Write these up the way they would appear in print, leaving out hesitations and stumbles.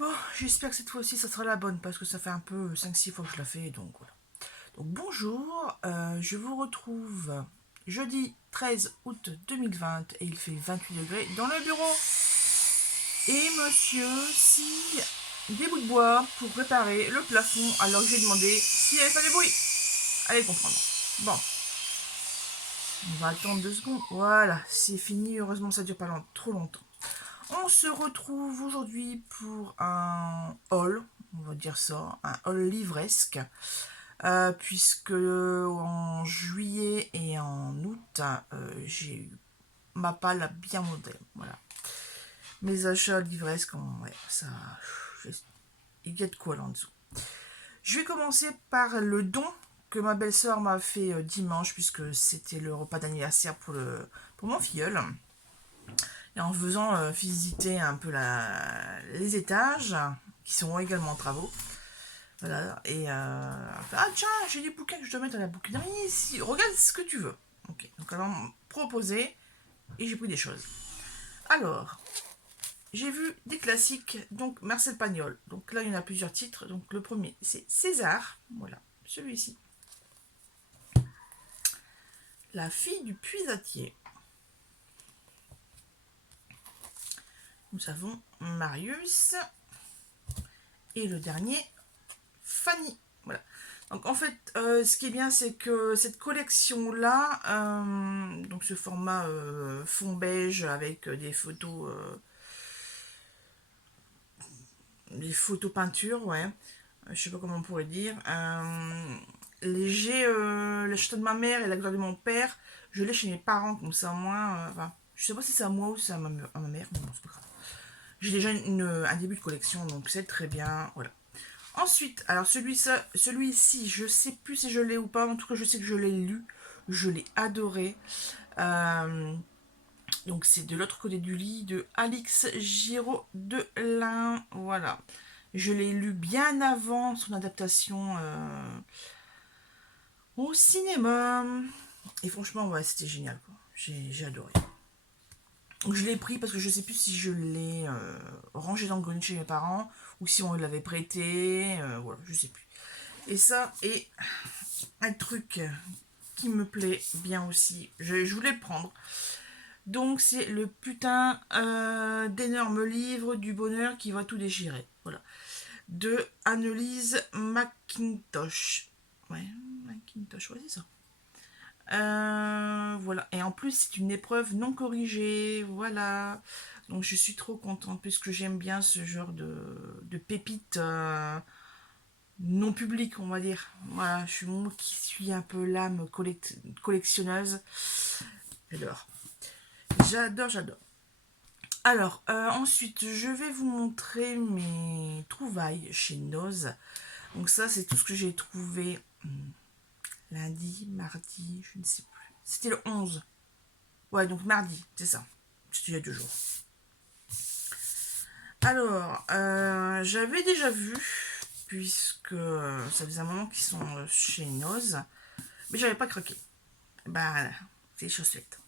Bon, j'espère que cette fois-ci, ça sera la bonne, parce que ça fait un peu 5-6 fois que je la fais, donc voilà. Donc bonjour, je vous retrouve jeudi 13 août 2020, et il fait 28 degrés dans le bureau. Et monsieur, si des bouts de bois pour réparer le plafond, alors j'ai demandé s'il n'y avait pas de bruit. Allez comprendre. Bon, on va attendre 2 secondes. Voilà, c'est fini, heureusement ça dure pas trop longtemps. On se retrouve aujourd'hui pour un haul, on va dire ça, un haul livresque, puisque en juillet et en août, j'ai eu ma palle bien moderne. Voilà. Mes achats livresques, ouais, ça, il y a de quoi là en dessous. Je vais commencer par le don que ma belle-sœur m'a fait dimanche, puisque c'était le repas d'anniversaire pour mon filleul. Et en faisant visiter un peu les étages, qui sont également en travaux. Voilà, et ah tiens, j'ai des bouquins que je dois mettre à la bouquinerie ici. Regarde ce que tu veux. Ok, donc alors proposer, et j'ai pris des choses. Alors, j'ai vu des classiques, donc Marcel Pagnol. Donc là, il y en a plusieurs titres. Donc le premier, c'est César. Voilà, celui-ci. La fille du puisatier. Nous avons Marius. Et le dernier, Fanny. Voilà. Donc en fait, ce qui est bien, c'est que cette collection-là, donc ce format fond beige avec des photos peintures, ouais, je sais pas comment on pourrait dire. Le château de ma mère et la gloire de mon père, je l'ai chez mes parents, comme ça au moins, enfin, je sais pas si c'est à moi ou c'est à ma mère, mais bon, c'est pas grave. J'ai déjà un début de collection, donc c'est très bien, voilà. Ensuite, alors celui-ci, je sais plus si je l'ai ou pas, en tout cas je sais que je l'ai lu, je l'ai adoré. Euh, donc c'est de l'autre côté du lit de Alix Giraud de Lin, voilà. Je l'ai lu bien avant son adaptation au cinéma. Et franchement, ouais, c'était génial, quoi. J'ai adoré. Donc je l'ai pris parce que je sais plus si je l'ai rangé dans le grenier chez mes parents ou si on l'avait prêté, voilà, je sais plus. Et ça est un truc qui me plaît bien aussi. Je voulais le prendre. Donc c'est le putain d'énorme livre du bonheur qui va tout déchirer. Voilà. De Annelise McIntosh. Ouais, McIntosh, ouais, c'est ça. Voilà. Et en plus, c'est une épreuve non corrigée. Voilà. Donc je suis trop contente puisque j'aime bien ce genre de pépites non publiques, on va dire. Voilà, je suis moi qui suis un peu l'âme collectionneuse. J'adore. J'adore, j'adore. Alors, ensuite, je vais vous montrer mes trouvailles chez Noz. Donc ça, c'est tout ce que j'ai trouvé lundi, mardi, je ne sais plus. C'était le 11. Ouais, donc mardi, c'est ça. C'était il y a 2 jours. Alors, j'avais déjà vu, puisque ça faisait un moment qu'ils sont chez Noz, mais j'avais pas craqué. Bah, c'est les choses faites.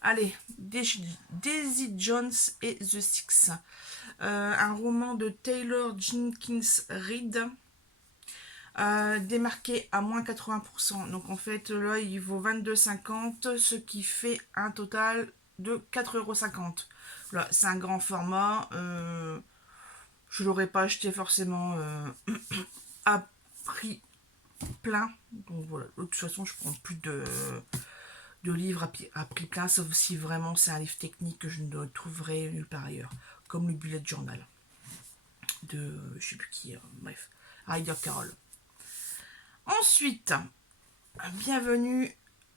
Allez, Daisy Jones et The Six. Un roman de Taylor Jenkins Reid, démarqué à moins 80%. Donc en fait, là, il vaut 22,50, ce qui fait un total de 4,50 €. Voilà, c'est un grand format. Je l'aurais pas acheté forcément à prix plein. Donc voilà, de toute façon, je prends plus de livres à prix plein, sauf si vraiment c'est un livre technique que je ne trouverai nulle part ailleurs, comme le bullet journal de je sais plus qui, bref, Ryder Carroll. Ensuite, bienvenue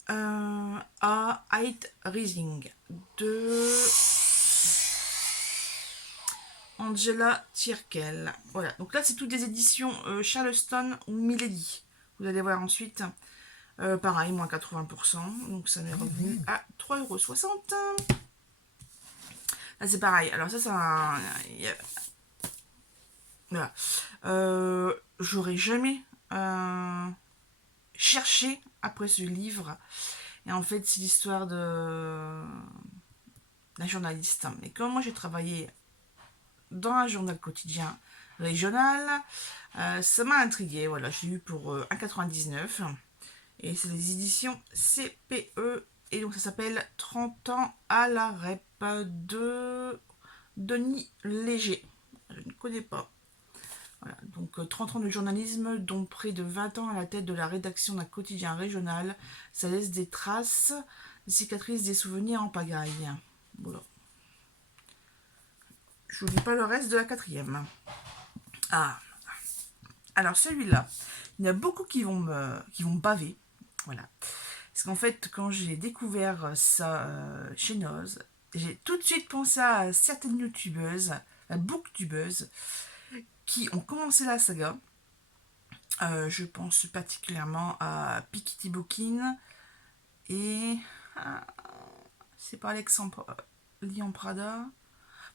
à Height Rising de Angela Tierkel. Voilà, donc là c'est toutes des éditions Charleston ou Milady. Vous allez voir ensuite. Pareil, moins 80%, donc ça m'est revenu à 3,60 €. Là c'est pareil, alors ça c'est un... Voilà. J'aurais jamais cherché après ce livre. Et en fait, c'est l'histoire d'un journaliste. Et comme moi, j'ai travaillé dans un journal quotidien régional. Ça m'a intrigué, voilà, je l'ai eu pour 1,99 €. Et c'est les éditions CPE. Et donc ça s'appelle 30 ans à la rep de Denis Léger. Je ne connais pas. Voilà, donc 30 ans de journalisme, dont près de 20 ans à la tête de la rédaction d'un quotidien régional. Ça laisse des traces, des cicatrices, des souvenirs en pagaille. Voilà. Je vous lis pas le reste de la 4e. Ah, alors celui-là, il y en a beaucoup qui vont me baver. Voilà. Parce qu'en fait, quand j'ai découvert ça chez Noz, j'ai tout de suite pensé à certaines youtubeuses, à booktubeuses, qui ont commencé la saga. Je pense particulièrement à Pikiti Bookin et c'est pas Alexandre Lian Prada.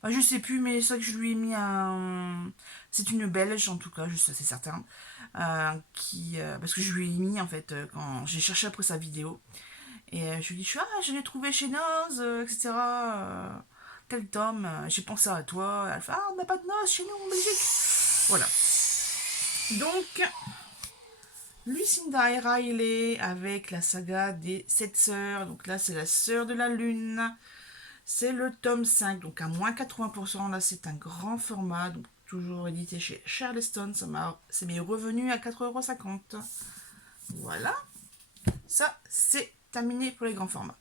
Enfin, je sais plus, mais c'est ça que je lui ai mis un. C'est une Belge en tout cas, je sais, c'est certain. Parce que je lui ai mis en fait quand j'ai cherché après sa vidéo. Et je lui ai dit, je l'ai trouvé chez Noz, etc. Tel tome, j'ai pensé à toi. Elle fait, on n'a pas de Noz chez nous en Belgique. Voilà. Donc, Lucinda et Riley avec la saga des 7 sœurs. Donc là, c'est la sœur de la lune. C'est le tome 5, donc à moins 80%. Là, c'est un grand format, donc toujours édité chez Charleston. C'est mes revenus à 4,50 €. Voilà. Ça, c'est terminé pour les grands formats.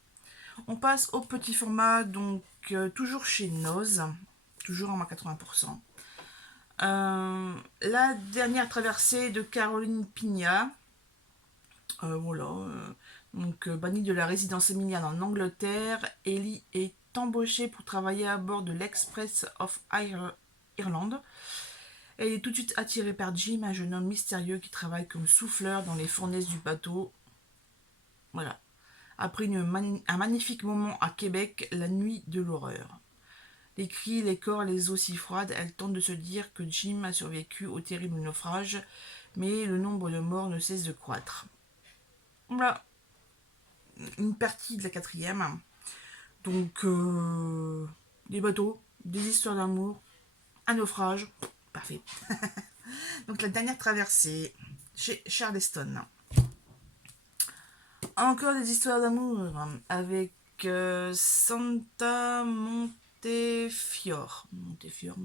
On passe au petit format, donc toujours chez Noz, toujours en moins 80%. La dernière traversée de Caroline Pigna. Voilà. Donc, bannie de la résidence Emilienne en Angleterre, Ellie est embauchée pour travailler à bord de l'Express of Ireland. Elle est tout de suite attirée par Jim, un jeune homme mystérieux qui travaille comme souffleur dans les fournaises du bateau. Voilà. Après un magnifique moment à Québec, la nuit de l'horreur. Les cris, les corps, les eaux si froides, elle tente de se dire que Jim a survécu au terrible naufrage, mais le nombre de morts ne cesse de croître. Voilà. Une partie de la 4e. Donc, des bateaux, des histoires d'amour, un naufrage. Parfait. Donc, la dernière traversée chez Charleston. Encore des histoires d'amour avec Santa Montefiore. Montefiore.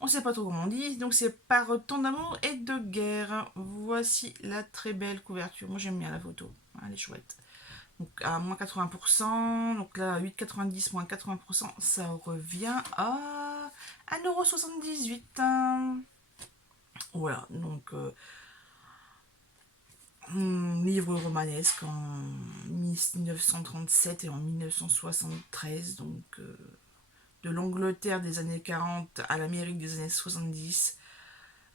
On sait pas trop comment on dit. Donc, c'est par temps d'amour et de guerre. Voici la très belle couverture. Moi, j'aime bien la photo. Elle est chouette. Donc à moins 80%, donc là 8,90 moins 80%, ça revient à 1,78 €. Voilà, donc livre romanesque en 1937 et en 1973, donc de l'Angleterre des années 40 à l'Amérique des années 70,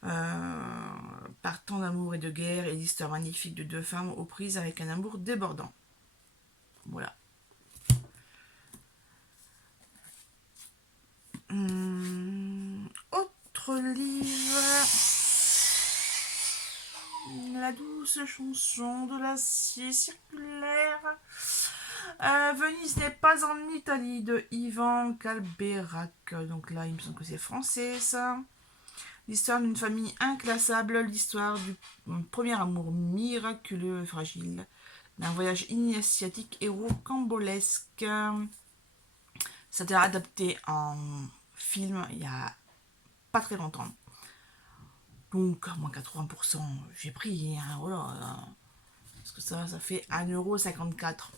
par temps d'amour et de guerre, et l'histoire magnifique de deux femmes aux prises avec un amour débordant. Voilà. Autre livre. La douce chanson de l'acier circulaire. Venise n'est pas en Italie de Ivan Calberac. Donc là, il me semble que c'est français, ça. L'histoire d'une famille inclassable, l'histoire du premier amour miraculeux et fragile, d'un voyage initiatique et rocambolesque. Ça a été adapté en film il y a pas très longtemps. Donc, à moins 80%, j'ai pris. Hein, voilà, parce que ça fait 1,54 €.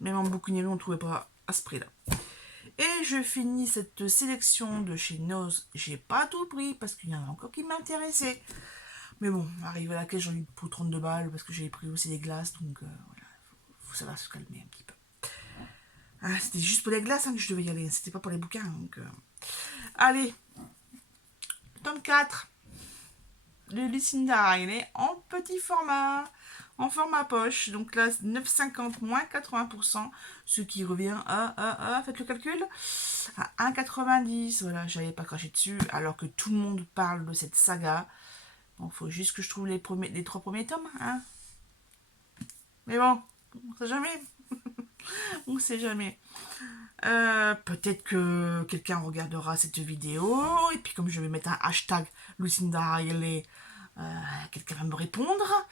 Même en bouquinerie, on ne trouvait pas à ce prix-là. Et je finis cette sélection de chez Noz. J'ai pas tout pris parce qu'il y en a encore qui m'intéressaient. Mais bon, arrivé à laquelle j'en ai eu pour 32 balles parce que j'avais pris aussi des glaces. Donc voilà, faut savoir se calmer un petit peu. Ah, c'était juste pour les glaces que je devais y aller. C'était pas pour les bouquins. Donc, allez, tome 4 de Lucinda Riley en petit format. En format poche, donc là 9,50 moins 80%, ce qui revient faites le calcul, à 1,90. Voilà, j'avais pas craché dessus, alors que tout le monde parle de cette saga. Bon, faut juste que je trouve les 3 premiers tomes, hein. Mais bon, on sait jamais. On sait jamais. Peut-être que quelqu'un regardera cette vidéo et puis comme je vais mettre un hashtag Lucinda Riley, quelqu'un va me répondre.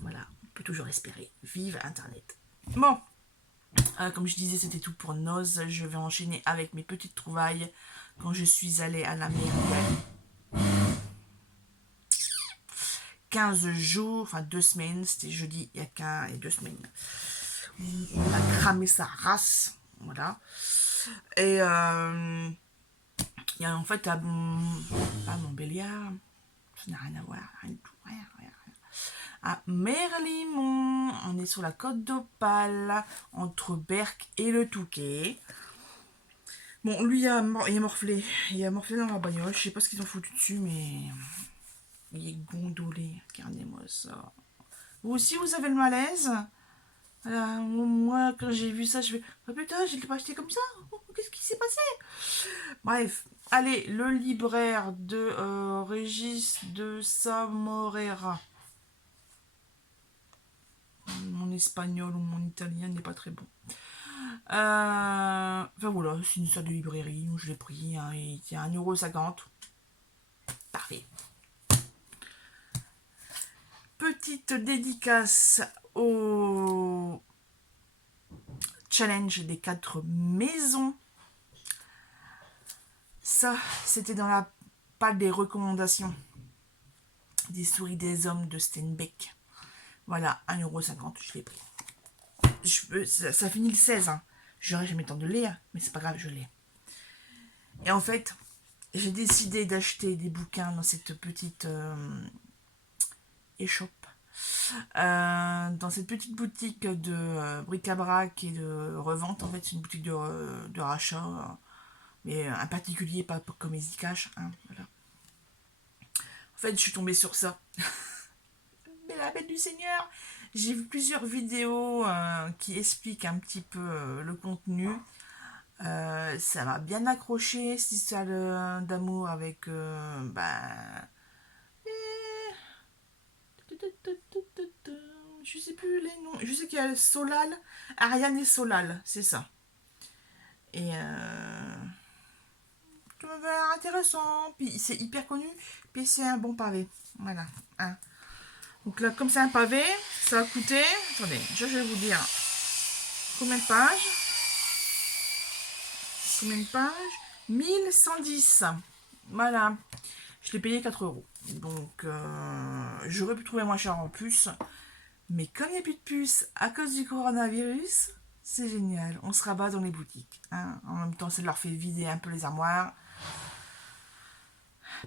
Voilà, on peut toujours espérer. Vive Internet. Bon, comme je disais, c'était tout pour Noz. Je vais enchaîner avec mes petites trouvailles quand je suis allée à la mairie. 15 jours, enfin 2 semaines, c'était jeudi il y a 2 semaines. On a cramé sa race, voilà. Et il y a en fait à Montbéliard, ça n'a rien à voir, rien du tout, rien. À Merlimont, on est sur la côte d'Opale, entre Berck et le Touquet. Bon, lui, il a morflé dans la bagnole, je sais pas ce qu'ils ont foutu dessus, mais il est gondolé, regardez-moi ça. Vous aussi, vous avez le malaise? Voilà, moi, quand j'ai vu ça, je fais oh putain, je l'ai pas acheté comme ça. Qu'est-ce qui s'est passé? Bref, allez, le libraire de Régis de Samorera. Mon espagnol ou mon italien n'est pas très bon. Enfin voilà, c'est une salle de librairie où je l'ai pris. Hein, il tient 1,50 €. Parfait. Petite dédicace au challenge des 4 maisons. Ça, c'était dans la palle des recommandations des souris des hommes de Steinbeck. Voilà, 1,50 €, je l'ai pris. Ça finit le 16, hein. J'aurais jamais le temps de le lire, mais c'est pas grave, je l'ai. Et en fait, j'ai décidé d'acheter des bouquins dans cette petite échoppe. Dans cette petite boutique de bric-à-brac et de revente, en fait, c'est une boutique de rachat, mais un particulier, pas comme Easy Cash. Hein, voilà. En fait, je suis tombée sur ça. Mais la bête du Seigneur, j'ai vu plusieurs vidéos qui expliquent un petit peu le contenu. Ça m'a bien accroché, cette histoire d'amour avec je sais plus les noms. Je sais qu'il y a Solal, Ariane et Solal, c'est ça. Et ça m'a l'air intéressant. Puis c'est hyper connu. Puis c'est un bon pavé. Voilà. Hein. Donc là, comme c'est un pavé, ça a coûté. Attendez, je vais vous dire combien de pages. Combien de pages 1110. Voilà. Je l'ai payé 4 €. Donc, j'aurais pu trouver moins cher en plus. Mais comme il n'y a plus de puces à cause du coronavirus, c'est génial. On se rabat dans les boutiques. Hein. En même temps, ça leur fait vider un peu les armoires.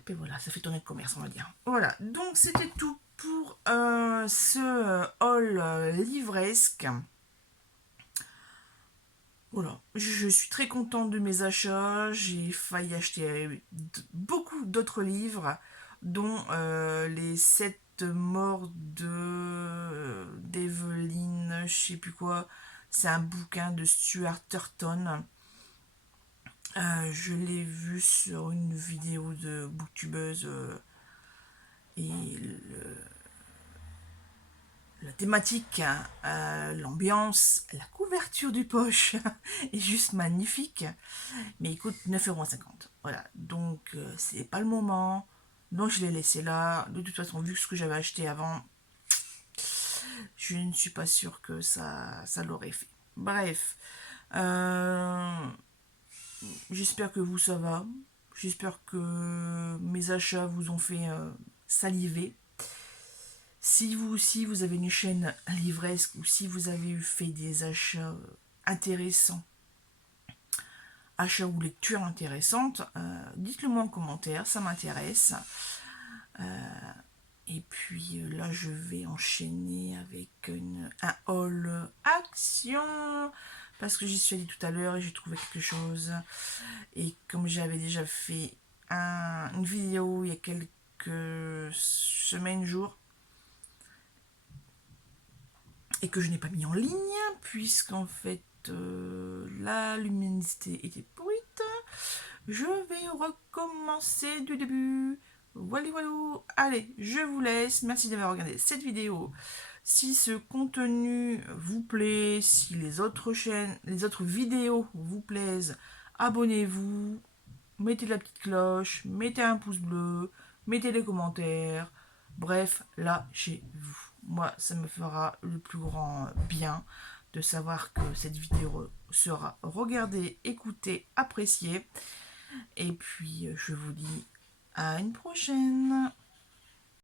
Et voilà, ça fait tourner le commerce, on va dire. Voilà, donc c'était tout pour ce haul livresque. Voilà, je suis très contente de mes achats. J'ai failli acheter beaucoup d'autres livres, dont les 7 morts d'Eveline, je sais plus quoi. C'est un bouquin de Stuart Turton. Je l'ai vu sur une vidéo de booktubeuse et la thématique, l'ambiance, la couverture du poche est juste magnifique. Mais il coûte 9,50 €. Voilà, donc c'est pas le moment. Donc je l'ai laissé là. De toute façon, vu ce que j'avais acheté avant, je ne suis pas sûre que ça l'aurait fait. Bref, j'espère que vous ça va. J'espère que mes achats vous ont fait saliver. Si vous aussi vous avez une chaîne livresque ou si vous avez fait des achats intéressants, achats ou lectures intéressantes, dites-le moi en commentaire, ça m'intéresse. Et puis là je vais enchaîner avec un haul action parce que j'y suis allée tout à l'heure et j'ai trouvé quelque chose. Et comme j'avais déjà fait une vidéo il y a quelques semaines, jours, et que je n'ai pas mis en ligne, puisqu'en fait la luminosité était pourrite, je vais recommencer du début. Voilà, voilà. Allez, je vous laisse. Merci d'avoir regardé cette vidéo. Si ce contenu vous plaît, si les autres chaînes, les autres vidéos vous plaisent, abonnez-vous, mettez la petite cloche, mettez un pouce bleu, mettez des commentaires. Bref, lâchez-vous. Moi, ça me fera le plus grand bien de savoir que cette vidéo sera regardée, écoutée, appréciée. Et puis, je vous dis à une prochaine.